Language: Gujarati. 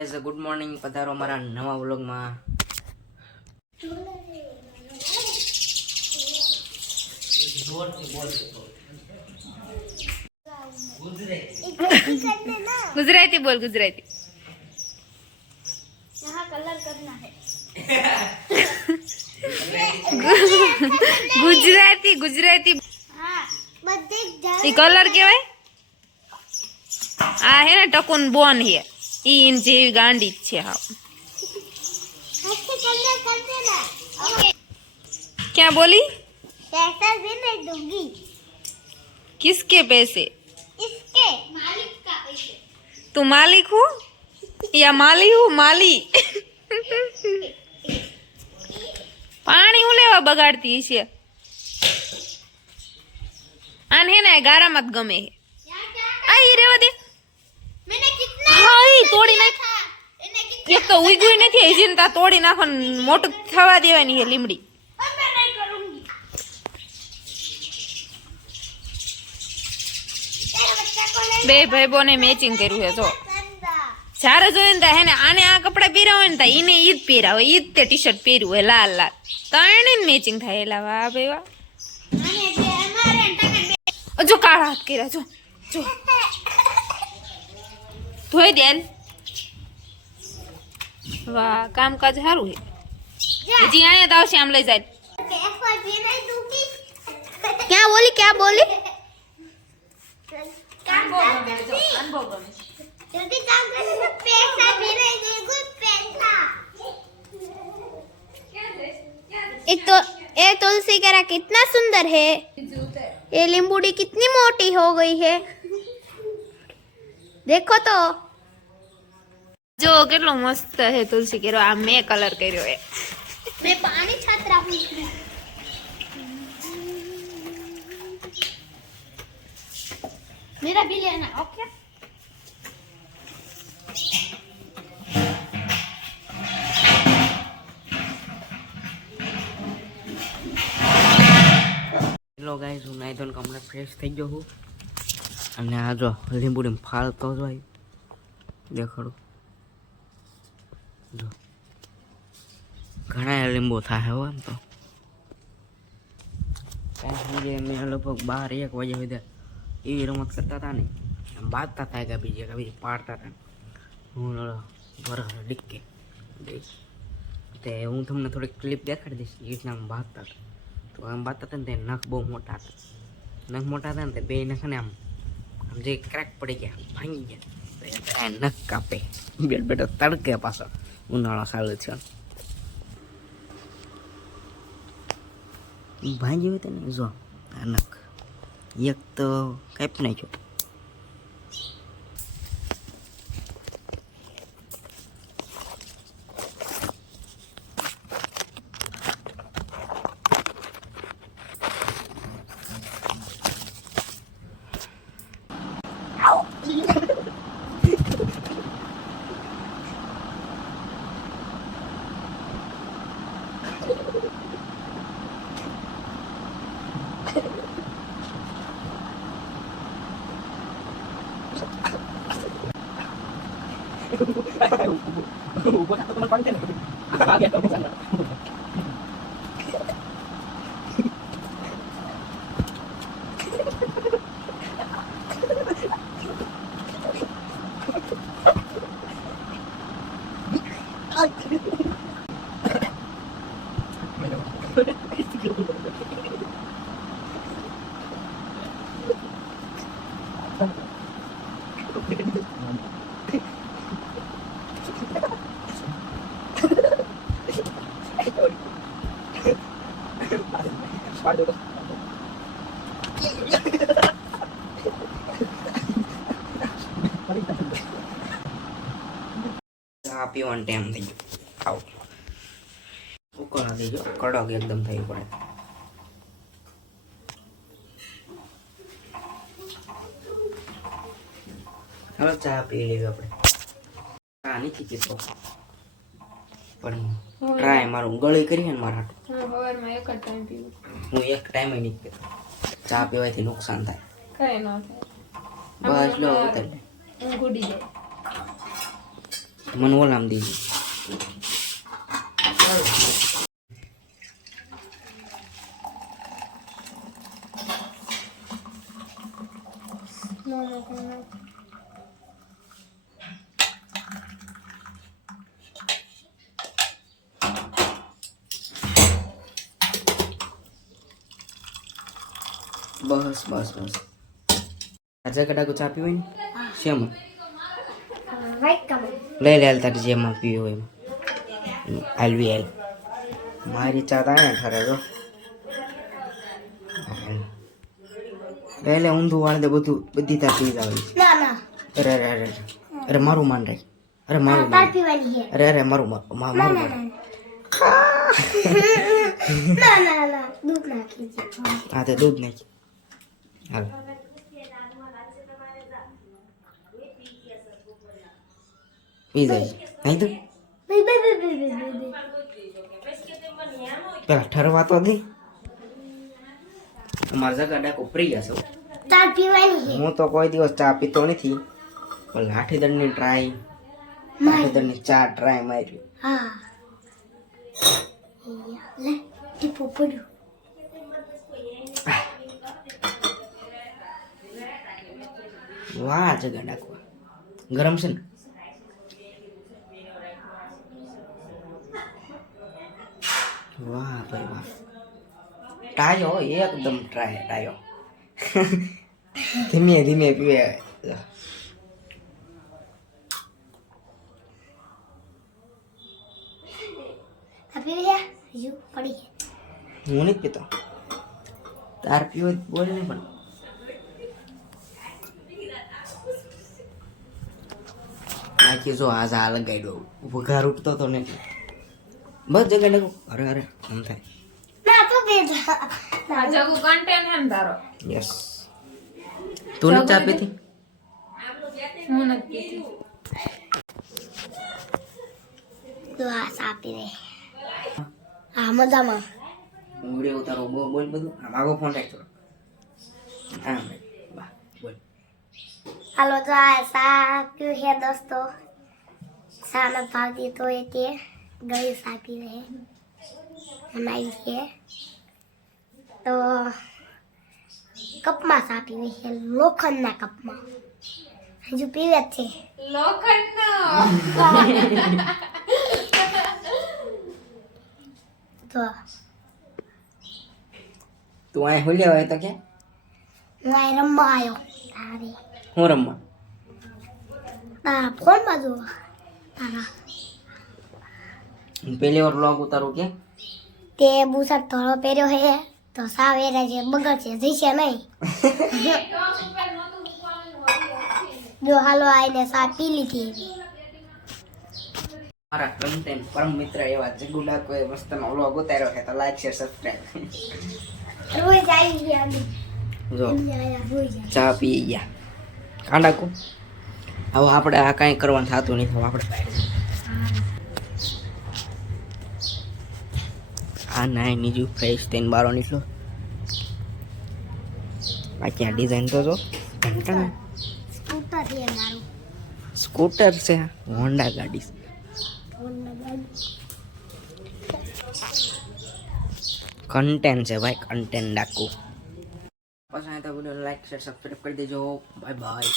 એઝ ગુડ મોર્નિંગ પધારો મારા નવા વ્લોગમાં गुजराती बोल गुजराती यहाँ कलर करना है ગુજરાતી ગુજરાતી हाँ બધે જ ઈ કલર કેવાય આ હે ને ટકુન બોન હે ઈ ઈન જેવી ગાંડી જ છે હાવ अच्छे कलर कर देना ओके ક્યાં બોલી पैसा भी नहीं दूंगी કિસકે પૈસે इसके मालिक का पैसे તું માલિક હો યા માલી હું માલી પાણી હું લેવા બગાડતી છે આને હે ને ગારામાં જ ગમે હે यहाँ क्या આ ઈ રેવા દે मैंने હાઈ તોડી નાખ. એક તો ઉગવી નથી હજી ને તા તોડી નાખો મોટું થવા દેવાની છે લીમડી. બે ભાઈ બોને મેચિંગ કર્યું છે તો જ્યારે જોઈએ ને હે ને આને આ કપડાં પહેરાવે ને તા એને ઈ જ પહેરાવે ઈ જ તે ટી શર્ટ પહેર્યું હોય લાલ લાલ. ત્રણે મેચિંગ થાય એલા વાહ ભાઈ વાહ. જો કાળા હાથ કર્યા જો જો. ધોઈ દે હાલ. વાહ કામકાજ સારું છે હજી અહીંયા તો આવશે આમ લઈ જાય पैसा भी नहीं दूंगी ક્યાં બોલી ક્યાં બોલી काम करते जल्दी काम करते तो पैसा भी नहीं देंगे पैसा एक तो ये तुलसी केरा कितना सुंदर है ये लींबूडी कितनी मोटी हो गई है દેખો તો જો કેટલો મસ્ત છે તુલસી કેરો આ મેં કલર કર્યો એ મેં પાણી છાતરા મેરા બી લેના ઓકે હેલો ગાઈઝ હું નાઈ ધોન કમરા ફ્રેશ થઈ ગયો હું અને આ જો લીંબુડી ફાળતો જ હોય દેખાડું જો ઘણા લીંબુ થાય હો એમ તો લગભગ બાર એક વાગ્યા સુધી એવી રમત કરતા હતા ને બાંધતા થાય કે બીજે કે બીજે પાડતા હતા હું બરાબર ડીકે તે હું તમને થોડીક ક્લિપ દેખાડી દઈશ એ રીતના આમ બાંધતા હતા તો આમ બાંધતા હતા ને તે નખ બહુ મોટા હતા નખ મોટા હતા ને તે બે નખ ને આમ આમ જે ક્રેક પડી ગયા, ભાંગી ગયા. નખ કાપે. બેટ બેટો તડકે પાછો ઉનાળો સારું છે ભાંજી હોય ને જો આ નખ. એક તો કાપી નાખ્યો. Ubot na ito ચા પીવાનો ટાઈમ થઈ ગયો આવો ઉકળા દેજો કડક એકદમ થઈ પડે હવે ચા પી લેવી આપણે ચા નથી પીતો પણ ટ્રાય મારું ગળી કરીએ ને મારા હાટુ. સવારમાં એક જ ટાઈમ પીવું. હું એક ટાઈમે નથી પીતો ચા પીવાથી નુકસાન થાય. કઈ ન થાય. બસ લો ઉતારી. ઊંઘ ઉડી જાય. મને ઓલામ દીધી બસ બસ બસ આજે કડાકું ચા પીવું હોય ને શેમાં વાઈટ કલર લઈ લે હાલ તારે જેમાં પીવું હોય એમાં હાલવી હાલ મારી ચા તો અહીંયા ઠરે જો લઈ લે ઊંધું વાળ દે બધું બધી તાર પી જાવ ના ના અરે અરે અરે અરે. અરે મારું માન રાખ અરે મારું તાર માન પીવાની છે અરે અરે મારું મા- મા- મારું માન ના ના ના દૂધ નાખી છે હા તે દૂધ નાખ હાલ. પી જાય નહીં તો. પેલા ઠરવા તો દે. અમારા જગા ડાકો પ્રિય છે ચા પીવાની હું તો કોઈ દિવસ ચા પીતો નથી. પણ લાઠીદળની ટ્રાય લાઠીદળની ચા ટ્રાય મારી. હા. લે, ટીપો પડ્યું. વાહ જગા ડાકો ગરમ છે ને? વાહ ભાઈ વાહ. ટાયો એકદમ ટ્રાય ટાયો. ધીમે ધીમે પીવે. હું નથી પીતો. તાર પીવો બોલ ને પણ. આખી જો આ ઝા લગાડ્યો વઘાર ઉઠતો તો ને બસ જગ્યા નાખો. અરે અરે આમ થાય. તો બે. આ ને યસ ચા પીતી હું આ મજામાં. વીડિયો ઉતારો. બોલ બોલ બધું. આમ આગો ફોન રાખજો હા બોલ. હાલો તો આ સા પીવું છે દોસ્તો. સા ન ભાવતી તો એ તે ગળી સા પીવે છે બનાવી છે તો કપમાં સા પીવે છે લોખંડના કપમાં હજુ પીવે જ છે લોખંડનો તો તું અહીં હોલ્યા હોય તો કે હું અહીં રમવા આવ્યો તારે હું રમવા તારા ફોનમાં જોવા તારા હું પહેલી વાર વ્લોગ ઉતારું કે તે બુસટ ધોળો પહેર્યો છે તો સાવ એરા જે બગડશે જઈશે નહીં જો હાલો આઈને સા પી લીધી એવી. મારા કન્ટેન્ટ પરમ મિત્ર એવા જગુડા કોઈ મસ્તનો વ્લોગ ઉતાર્યો છે તો લાઈક શેર સબસ્ક્રાઇબ રોજ આવી ગયા અમે. જો એમને આયા રોજ આવી. ચા પી ગયા કાંડાકુ હવે આપણે આ કાંઈ કરવાનું થતું નહીં હવે આપણે. આ નાય નીજું ફ્રેશ થઈને બારો નીકળો. બાકી આ ડિઝાઇન તો જો. સ્કૂટર. છે હોન્ડા ગાડી કન્ટેન્ટ છે ભાઈ કન્ટેન્ટ ડાકુ. પસંદ તો વીડિયો લાઈક શેર સબસ્ક્રાઈબ કરી દેજો. Bye bye